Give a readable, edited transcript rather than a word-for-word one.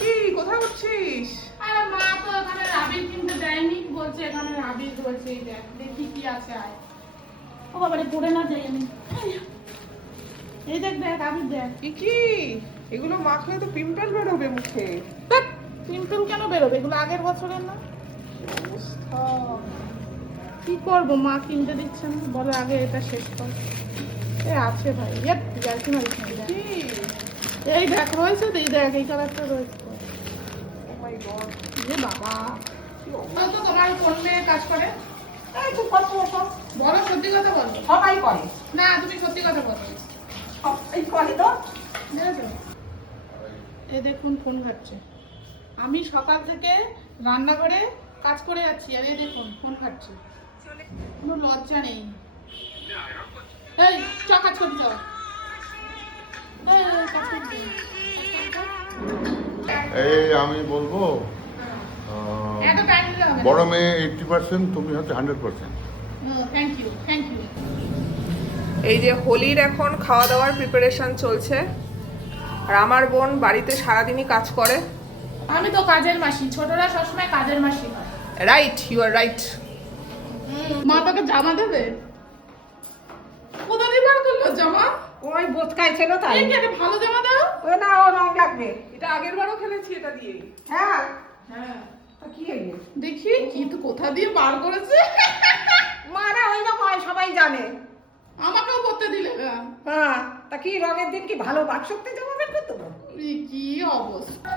কি কোথায় করছিস? আরে মা তো এখানে আবির কিনতে দেয়নি, বলছে এখানে আবির রয়েছে, এই দেখ দেখি কি আছে আয়। ও বাবারে পড়ে না যাই আমি। এই দেখ দেখ আবির দেখ। কি এগুলো মাখলে তো পিম্পল বেরোবে মুখে। পিম্পল কেন বেরোবে? এগুলো আগের বছরের না। অবস্থা। কি করবো, মা কিনতে দিচ্ছে না, বলে আগে এটা শেষ কর। এ আছে ভাই, যাইতে মারিস না, দেখ। কি? এই দেখ রয়েছে তো, এই দেখ এই কালারটা রয়েছে। ও মাই গড। এ বাবা, কি ও তো তোমার কোন মেয়ে কাজ করে? এই তো কত সব বলো, সত্যি কথা বলো। সবাই করে। না তুমি সত্যি কথা বলো। এই করে তো। বুঝেছো? এই দেখুন ফোন ঘাটছে। আমি সকাল থেকে রান্না করে কাজ করে যাচ্ছি, আর এই দেখুন ফোন ঘাটছে। কোনো লজ্জা নেই। এই চ কাজ করবি, চ। এই, কাজ করবি। এই আমি বলবো এত টাইম দিলে হবে না। বড় মেয়ে 80%, তুমি হচ্ছে 100%। Thank you, thank you. এই যে হোলির এখন খাওয়া দাওয়ার প্রিপারেশন চলছে, আর আমার বোন বাড়িতে সারাদিনই কাজ করে। আমি তো কাজের মাসি, ছোটরা সবসময় কাজের মাসি হয়। Right, you are right. মা তোকে জামা দেবে? কোথা দিয়ে বার করলো জামা? ওই বোচকায় ছিল তাই। এই এটা ভালো জামা দাও। ও না, ও রং লাগবে। এটা আগের বারও খেলেছি এটা দিয়ে। হ্যাঁ, হ্যাঁ তা কি হইলো? দেখি কি তো কোথা দিয়ে বার করেছে। মারা ওই রকম হয়, সবাই জানে। আমাকেও করতে দিলে না। হ্যাঁ, তা কি রঙের দিন কি ভালো বাক শক্তি জমা বের করতে পারো? কি অবস্থা।